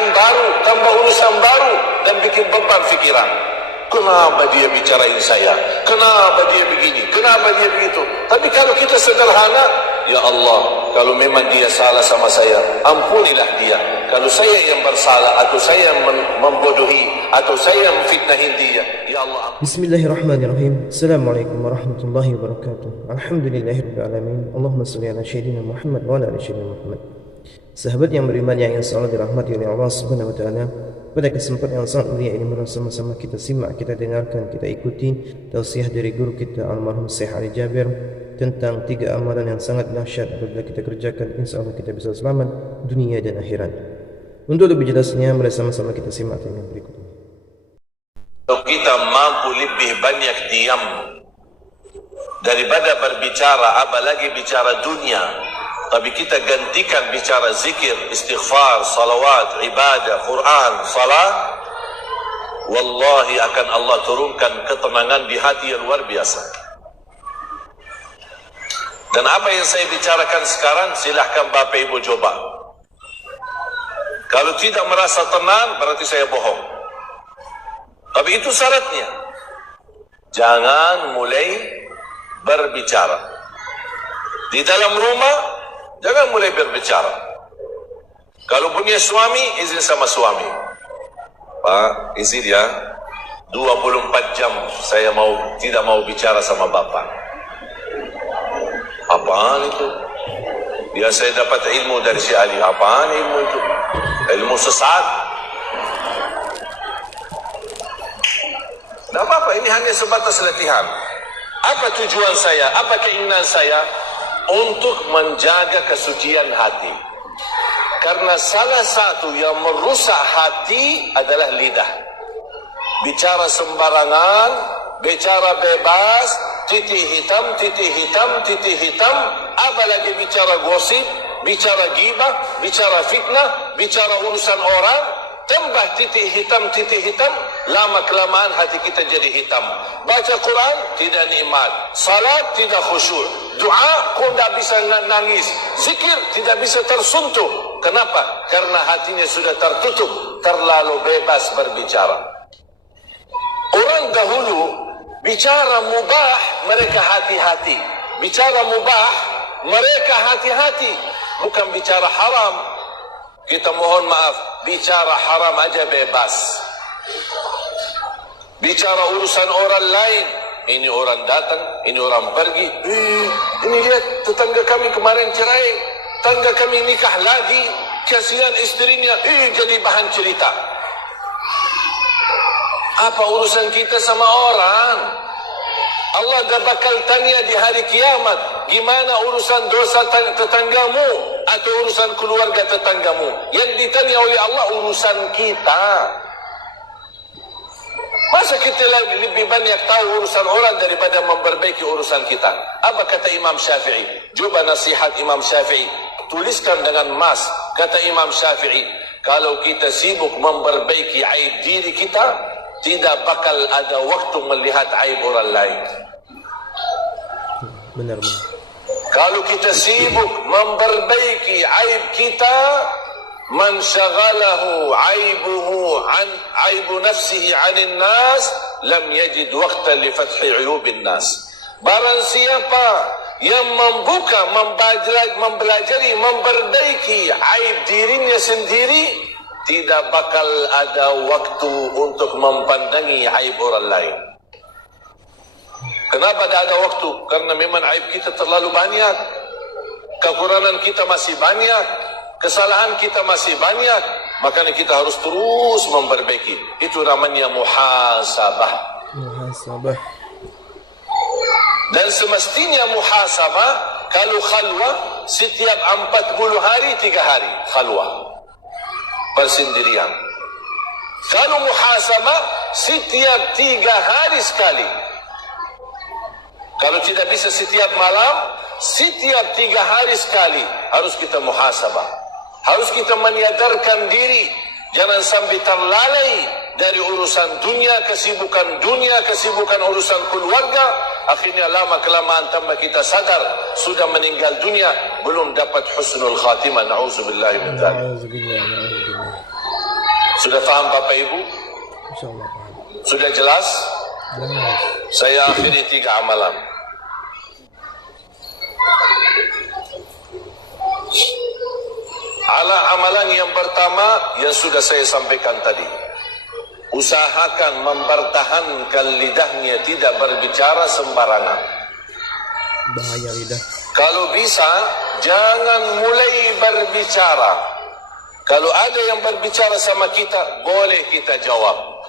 baru, tambah urusan baru, dan bikin beban fikiran. Kenapa dia bicarain saya? Kenapa dia begini? Kenapa dia begitu? Tapi kalau kita sederhana, ya Allah, kalau memang dia salah sama saya, ampunilah dia. Kalau saya yang bersalah, atau saya yang membodohi, atau saya yang memfitnahin dia, ya Allah. Bismillahirrahmanirrahim. Assalamualaikum warahmatullahi wabarakatuh. Alhamdulillahirabbil alamin. Allahumma shalli ala sayyidina Muhammad wa ala ali sayyidina Muhammad. Sahabat yang beriman yang insya Allah dirahmati oleh Allah Subhanahu wa taala, pada kesempatan yang sangat mulia ini mari sama-sama kita simak, kita dengarkan, kita ikuti tausiah dari guru kita almarhum Syekh Ali Jabir tentang 3 amalan yang sangat dahsyat. Apabila kita kerjakan, insya Allah kita bisa selamat dunia dan akhirat. Untuk lebih jelasnya, mari sama-sama kita simak yang berikut ini. Kalau kita mampu lebih banyak diam daripada berbicara, apalagi bicara dunia, tapi kita gantikan bicara zikir, istighfar, salawat, ibadah, Quran, salat, wallahi akan Allah turunkan ketenangan di hati yang luar biasa. Dan apa yang saya bicarakan sekarang, silahkan Bapak Ibu coba. Kalau tidak merasa tenang, berarti saya bohong. Tapi itu syaratnya. Jangan mulai berbicara. Di dalam rumah, jangan mulai berbicara. Kalau punya suami, izin sama suami. Pak, izin ya, 24 jam saya tidak mau bicara sama Bapak. Apaan itu? Ya saya dapat ilmu dari si Ali. Apaan ilmu itu? Ilmu sesat. Tidak apa-apa, ini hanya sebatas latihan. Apa tujuan saya? Apa keinginan saya? Untuk menjaga kesucian hati. Karena salah satu yang merusak hati adalah lidah. Bicara sembarangan, bicara bebas, titik hitam, titik hitam, titik hitam, apalagi bicara gosip, bicara ghibah, bicara fitnah, bicara urusan orang, tambah titik hitam, lama-kelamaan hati kita jadi hitam. Baca Quran, tidak nikmat. Salat, tidak khusyuk. Doa, kau tidak bisa nangis. Zikir, tidak bisa tersentuh. Kenapa? Karena hatinya sudah tertutup, terlalu bebas berbicara. Orang dahulu, bicara mubah, mereka hati-hati. Bicara mubah, mereka hati-hati. Bukan bicara haram. Kita mohon maaf, bicara haram aja bebas. Bicara urusan orang lain, ini orang datang, ini orang pergi. Ini lihat tetangga kami kemarin cerai, tetangga kami nikah lagi, kasihan istrinya, jadi bahan cerita. Apa urusan kita sama orang? Allah dah bakal tanya di hari kiamat, gimana urusan dosa tetanggamu atau urusan keluarga tetanggamu. Yang ditanya oleh Allah urusan kita. Masa kita lebih banyak tahu urusan orang daripada memperbaiki urusan kita? Apa kata Imam Syafi'i? Coba nasihat Imam Syafi'i. Tuliskan dengan emas. Kata Imam Syafi'i, kalau kita sibuk memperbaiki aib diri kita, tidak bakal ada waktu melihat aib orang lain. Benar. Kalau kita sibuk memperbaiki aib kita, man syaghalahu aibuhu an aibu nafsihi 'anil nas lam yajid waqtan li fathi 'uyubin nas. Barang siapa yang membuka, mempelajari, memperbaiki aib dirinya sendiri, tidak bakal ada waktu untuk mempandangi aib orang lain. Kenapa tidak ada waktu? Karena memang aib kita terlalu banyak. Kekurangan kita masih banyak. Kesalahan kita masih banyak. Makanya kita harus terus memperbaiki. Itu namanya muhasabah. Muhasabah. Dan semestinya muhasabah, kalau khalwa, setiap 40 hari, 3 hari. Khalwa. Persendirian. Kalau muhasabah, setiap 3 hari sekali. Kalau tidak bisa setiap malam, setiap 3 hari sekali harus kita muhasabah. Harus kita menyadarkan diri. Jangan sampai terlalai dari urusan dunia, kesibukan urusan keluarga. Akhirnya lama-kelamaan tambah kita sadar, sudah meninggal dunia, belum dapat husnul khatimah. Na'udzubillah min dzalik. Sudah faham Bapak Ibu? Insyaallah paham. Sudah jelas? Jelas. Saya akhiri 3 amalan. Amalan yang pertama yang sudah saya sampaikan tadi. Usahakan mempertahankan lidahnya, tidak berbicara sembarangan. Bahaya lidah. Kalau bisa, jangan mulai berbicara. Kalau ada yang berbicara sama kita, boleh kita jawab.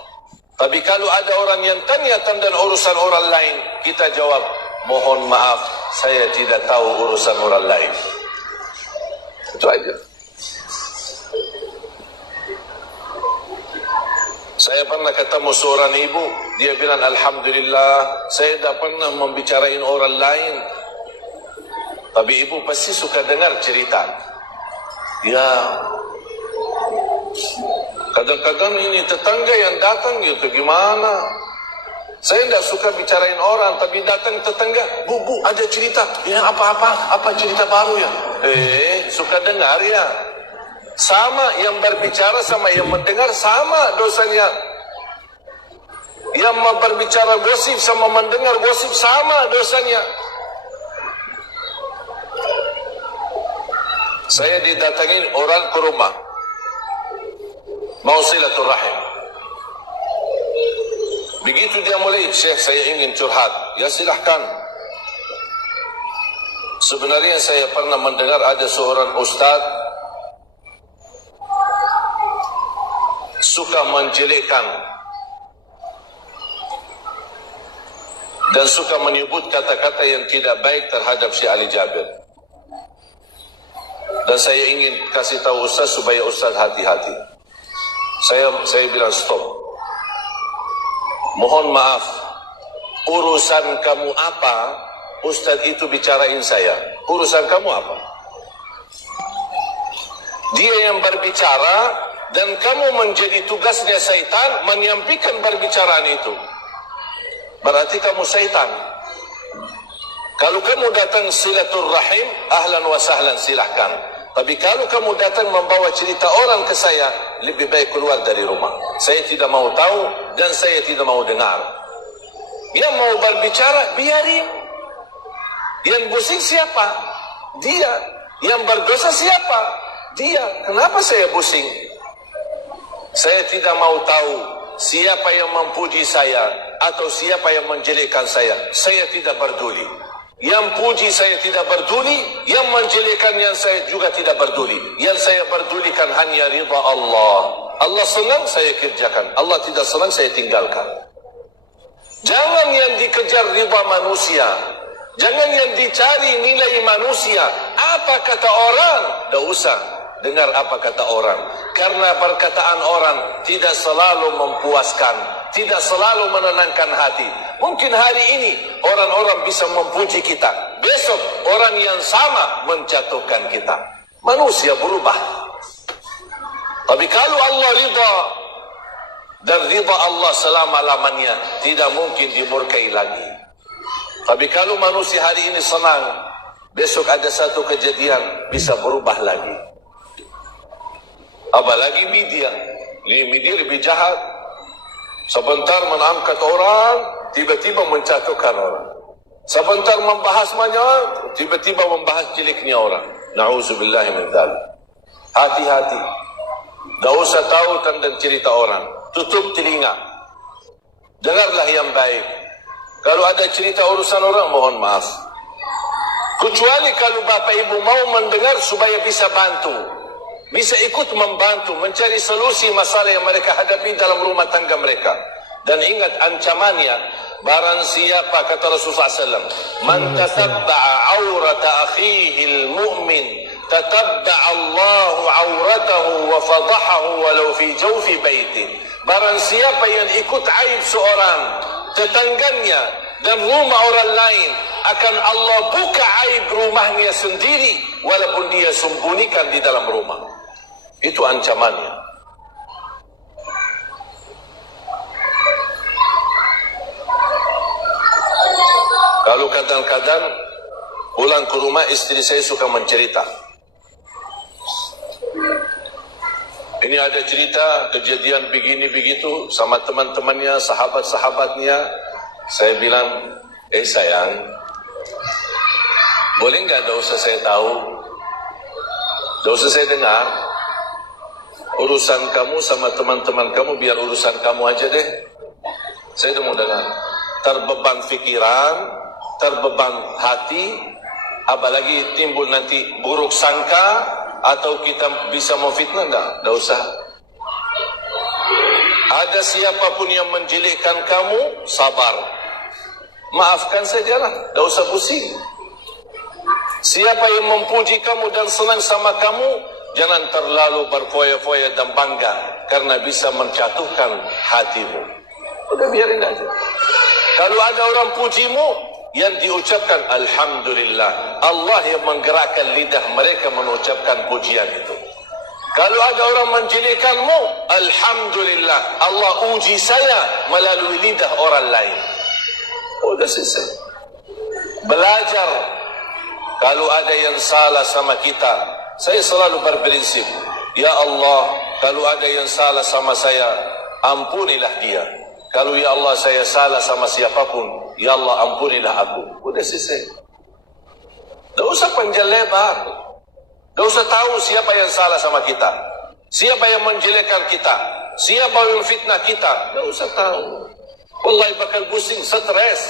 Tapi kalau ada orang yang tanya tentang urusan orang lain, kita jawab, mohon maaf, saya tidak tahu urusan orang lain. Itu aja. Saya pernah ketemu seorang ibu, dia bilang, Alhamdulillah, saya tidak pernah membicarain orang lain. Tapi ibu pasti suka dengar cerita. Ya, kadang-kadang ini tetangga yang datang gitu, gimana? Saya tidak suka bicarain orang, tapi datang tetangga, bu, ada cerita. Ya, apa cerita baru ya? Suka dengar ya. Sama yang berbicara sama yang mendengar sama dosanya. Yang berbicara gosip sama mendengar gosip sama dosanya. Saya didatangi orang ke rumah, mau silaturahim. Begitu dia mulai, Syekh saya ingin curhat. Ya silahkan. Sebenarnya saya pernah mendengar ada seorang ustaz suka menjelekkan dan suka menyebut kata-kata yang tidak baik terhadap Syekh Ali Jabir. Dan saya ingin kasih tahu Ustaz supaya Ustaz hati-hati. Saya bilang stop. Mohon maaf, urusan kamu apa? Ustaz itu bicarain saya. Urusan kamu apa? Dia yang berbicara dan kamu menjadi tugasnya syaitan menyampaikan perbicaraan itu. Berarti kamu syaitan. Kalau kamu datang silaturahim, ahlan wa sahlan, silahkan. Tapi kalau kamu datang membawa cerita orang ke saya, lebih baik keluar dari rumah. Saya tidak mau tahu dan saya tidak mau dengar. Yang mau berbicara, biarin. Yang pusing siapa? Dia. Yang berdosa siapa? Dia. Kenapa saya pusing? Saya tidak mau tahu siapa yang memuji saya atau siapa yang menjelekkan saya. Saya tidak peduli. Yang puji saya tidak peduli, yang menjelekkan yang saya juga tidak peduli. Yang saya pedulikan hanya ridha Allah. Allah senang, saya kerjakan. Allah tidak senang, saya tinggalkan. Jangan yang dikejar ridha manusia. Jangan yang dicari nilai manusia. Apa kata orang? Tidak usah dengar apa kata orang. Karena perkataan orang tidak selalu memuaskan, tidak selalu menenangkan hati. Mungkin hari ini orang-orang bisa memuji kita, besok orang yang sama menjatuhkan kita. Manusia berubah. Tapi kalau Allah ridha, dan ridha Allah selama-lamanya, tidak mungkin dimurkai lagi. Tapi kalau manusia hari ini senang, besok ada satu kejadian bisa berubah lagi. Apalagi media. Media lebih jahat. Sebentar mengangkat orang, tiba-tiba menjatuhkan orang. Sebentar membahas banyak, tiba-tiba membahas jeleknya orang. Na'udzubillahi min dzalik. Hati-hati. Tak usah tahu tentang cerita orang. Tutup telinga. Dengarlah yang baik. Kalau ada cerita urusan orang, mohon maaf. Kecuali kalau Bapak Ibu mau mendengar supaya bisa bantu. Bisa ikut membantu mencari solusi masalah yang mereka hadapi dalam rumah tangga mereka. Dan ingat ancamannya, barang siapa kata Rasulullah SAW, man tatabba'a awrata akhihil mu'min, tatabba'a Allahu awratahu wa fadahahu walau fi jawfi baiti. Barang siapa yang ikut aib seorang, tetangganya dan rumah orang lain, akan Allah buka aib rumahnya sendiri walaupun dia sembunyikan di dalam rumah. Itu ancamannya. Kalau kadang-kadang pulang ke rumah istri saya suka mencerita. Ini ini ada cerita kejadian begini begitu sama teman-temannya, sahabat-sahabatnya. Saya bilang, sayang, boleh nggak tak usah saya tahu, tak usah saya dengar. Urusan kamu sama teman-teman kamu, biar urusan kamu aja deh. Saya tidak mau dengar. Terbeban fikiran, terbeban hati, apalagi timbul nanti buruk sangka, atau kita bisa memfitnah, tidak usah. Ada siapapun yang menjelekkan kamu, sabar. Maafkan sajalah, tidak usah pusing. Siapa yang memuji kamu dan senang sama kamu, jangan terlalu berfoya-foya dan bangga, karena bisa menjatuhkan hatimu. Udah biarin aja. Kalau ada orang pujimu, yang diucapkan Alhamdulillah. Allah yang menggerakkan lidah mereka mengucapkan pujian itu. Kalau ada orang menjelekkanmu, Alhamdulillah, Allah uji saya melalui lidah orang lain. Udah selesai. Belajar. Kalau ada yang salah sama kita, saya selalu berprinsip, ya Allah, kalau ada yang salah sama saya, ampunilah dia. Kalau ya Allah saya salah sama siapapun, ya Allah ampunilah aku. Udah selesai. Tak usah panjang lebar. Tak usah tahu siapa yang salah sama kita, siapa yang menjelekkan kita, siapa yang fitnah kita. Tak usah tahu. Wallahi bakal pusing, stres,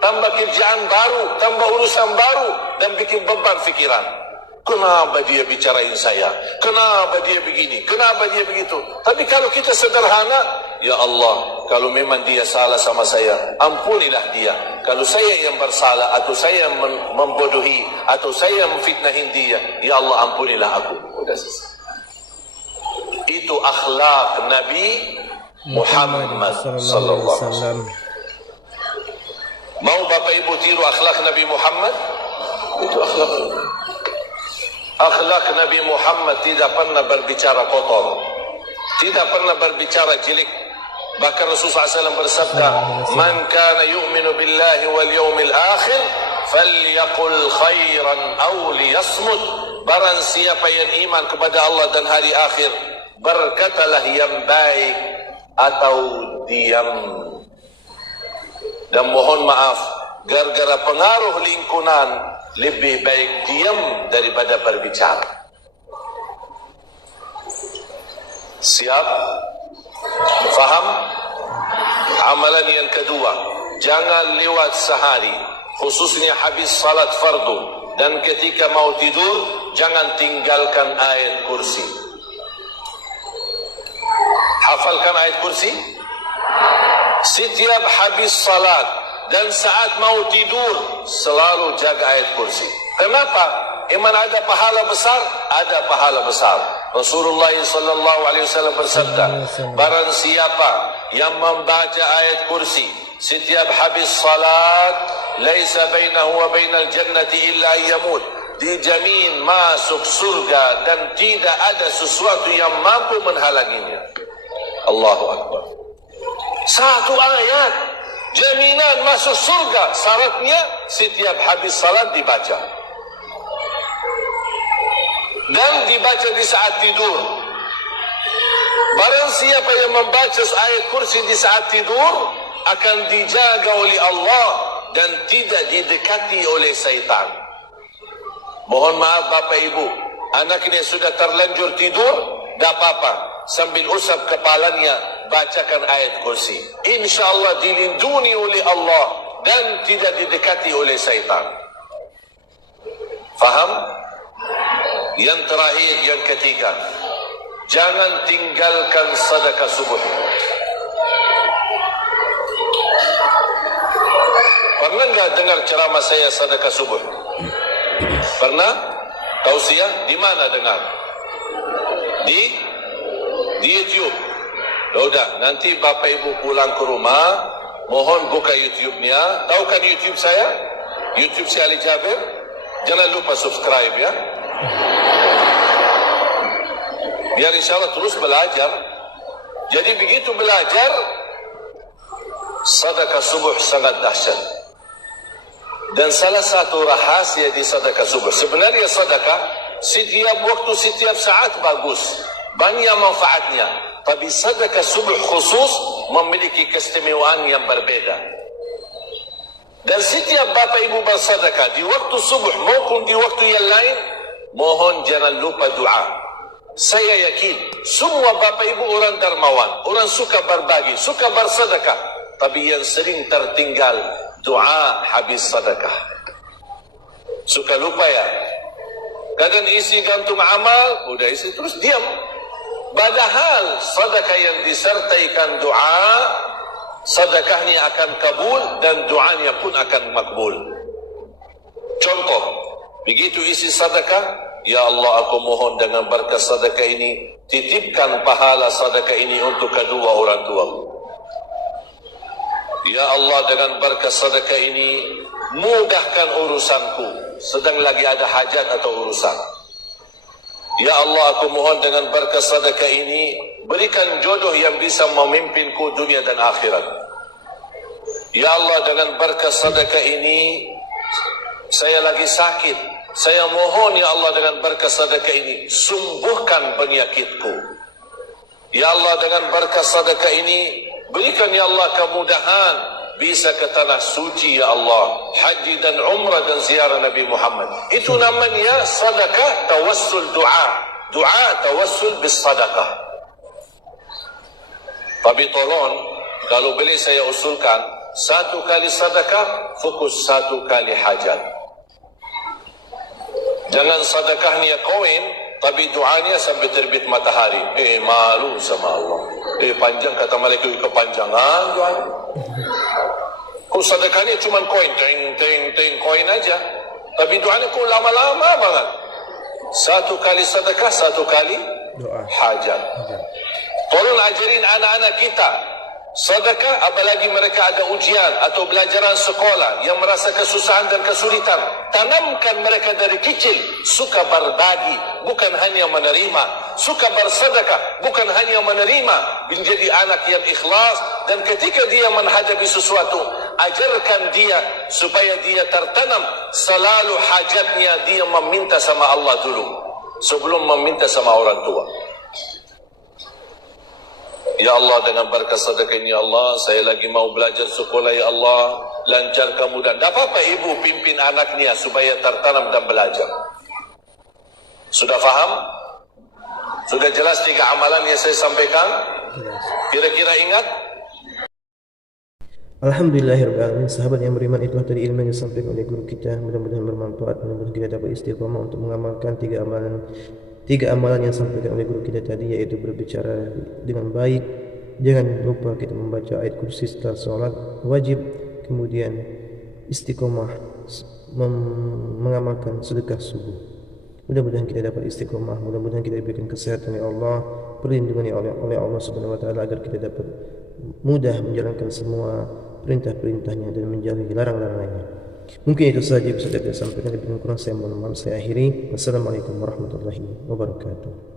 tambah kerjaan baru, tambah urusan baru, dan bikin beban fikiran. Kenapa dia bicarain saya? Kenapa dia begini? Kenapa dia begitu? Tapi kalau kita sederhana, ya Allah, kalau memang dia salah sama saya, ampunilah dia. Kalau saya yang bersalah, atau saya yang membodohi, atau saya yang memfitnahin dia, ya Allah ampunilah aku. Udah selesai. Itu akhlak Nabi Muhammad sallallahu alaihi wasallam. Mau Bapak Ibu tiru akhlak Nabi Muhammad? Itu akhlak. Akhlak Nabi Muhammad tidak pernah berbicara kotor, tidak pernah berbicara jelek. Bahkan Rasulullah SAW bersabda, "Man kana yu'minu billahi wal yawmil akhir, falyaqul khairan aw liyasmut." Barang siapa yang iman kepada Allah dan hari akhir, berkatalah yang baik atau diam. Dan mohon maaf, gara-gara pengaruh lingkungan, lebih baik diam daripada berbicara. Siap? Faham? Amalan yang kedua, jangan lewat sehari, khususnya habis salat fardu, dan ketika mau tidur, jangan tinggalkan ayat kursi. Hafalkan ayat kursi. Setiap habis salat dan saat mau tidur, selalu jaga ayat kursi. Kenapa? Iman ada pahala besar? Ada pahala besar. Rasulullah sallallahu alaihi wasallam bersabda, barang siapa yang membaca ayat kursi setiap habis salat, laisa bainahu wa bainal jannati illa yamut, dijamin masuk surga dan tidak ada sesuatu yang mampu menghalanginya. Allahu Akbar. Satu ayat jaminan masuk surga, syaratnya setiap habis salat dibaca. Dan dibaca di saat tidur. Barang siapa yang membaca ayat kursi di saat tidur, akan dijaga oleh Allah dan tidak didekati oleh syaitan. Mohon maaf Bapak Ibu, anaknya sudah terlanjur tidur, tak apa-apa, sambil usap kepalanya, bacakan ayat kursi. InsyaAllah dilindungi oleh Allah dan tidak didekati oleh syaitan. Faham? Yang terakhir, yang ketiga, jangan tinggalkan sedekah subuh. Pernah enggak dengar ceramah saya sedekah subuh? Pernah? Tausiah? Di mana dengar? Di YouTube. Udah, nanti Bapak Ibu pulang ke rumah, mohon buka YouTube-nya. Tahu kan YouTube saya? YouTube saya Ali Jabir. Jangan lupa subscribe ya. Biar insya Allah terus belajar. Jadi begitu belajar, sedekah subuh sangat dahsyat. Dan salah satu rahasia di sedekah subuh, sebenarnya sedekah setiap waktu, setiap saat bagus. banyak manfaatnya. Tapi sedekah subuh khusus memiliki keistimewaan yang berbeda. Dan setiap bapa ibu bersedekah di waktu subuh maupun di waktu yang lain, mohon jangan lupa doa. Saya yakin semua bapa ibu orang dermawan, orang suka berbagi, suka bersedekah. Tapi yang sering tertinggal doa habis sedekah. Suka lupa ya. Kadang isi gantung amal, udah isi terus diam. Padahal sedekah yang disertaikan doa, sedekahnya akan kabul dan doanya pun akan makbul. Contoh, begitu isi sedekah, ya Allah aku mohon dengan berkat sedekah ini, titipkan pahala sedekah ini untuk kedua orang tuaku. Ya Allah dengan berkat sedekah ini, mudahkan urusanku, sedang lagi ada hajat atau urusan. Ya Allah aku mohon dengan berkat sedekah ini, berikan jodoh yang bisa memimpinku dunia dan akhirat. Ya Allah dengan berkat sedekah ini, saya lagi sakit. Saya mohon ya Allah dengan berkat sedekah ini, sembuhkan penyakitku. Ya Allah dengan berkat sedekah ini, berikan ya Allah kemudahan, bisa ke tanah suci ya Allah, haji dan umrah dan ziarah Nabi Muhammad. Itu namanya sedekah tawassul doa. Doa tawassul bis sedekah. Tapi tolong, kalau boleh saya usulkan, satu kali sedekah, fokus satu kali hajat. Jangan sedekahnya koin, tapi doanya sampai terbit matahari. Malu sama Allah. Panjang kata malaikat, kepanjangan doanya. Kau sedekahnya cuma koin, teng koin aja. Tapi doanya kau lama-lama banget. Satu kali sedekah, satu kali doa hajat. Tolong ajarin anak-anak kita sedekah, apalagi mereka ada ujian atau belajaran sekolah yang merasa kesusahan dan kesulitan. Tanamkan mereka dari kecil suka berbagi, bukan hanya menerima. Suka bersedekah, bukan hanya menerima. Menjadi anak yang ikhlas, dan ketika dia menghadapi sesuatu, ajarkan dia supaya dia tertanam selalu hajatnya dia meminta sama Allah dulu sebelum meminta sama orang tua. Ya Allah dengan berkat sedekah ini ya Allah, saya lagi mau belajar sekolah ya Allah, lancarkan mudah. Tak apa-apa ibu pimpin anaknya supaya tertanam dan belajar. Sudah faham? Sudah jelas 3 amalan yang saya sampaikan? Kira-kira ingat? Alhamdulillahirrahmanirrahim. Sahabat yang beriman, itulah tadi ilmu yang disampaikan oleh guru kita. Mudah-mudahan bermanfaat, mudah-mudahan kita dapat istiqamah untuk mengamalkan 3 amalan yang disampaikan oleh guru kita tadi, yaitu berbicara dengan baik, jangan lupa kita membaca ayat kursi setelah sholat wajib, kemudian istiqomah mengamalkan sedekah subuh. Mudah-mudahan kita dapat istiqomah, mudah-mudahan kita diberikan kesehatan oleh Allah, perlindungan oleh Allah Subhanahu wa taala, agar kita dapat mudah menjalankan semua perintah-perintahnya dan menjauhi larang-larangannya. Mungkin itu saja bisa saya sampaikan. Lebih kurang saya mohon maaf, saya akhiri. Wassalamualaikum warahmatullahi wabarakatuh.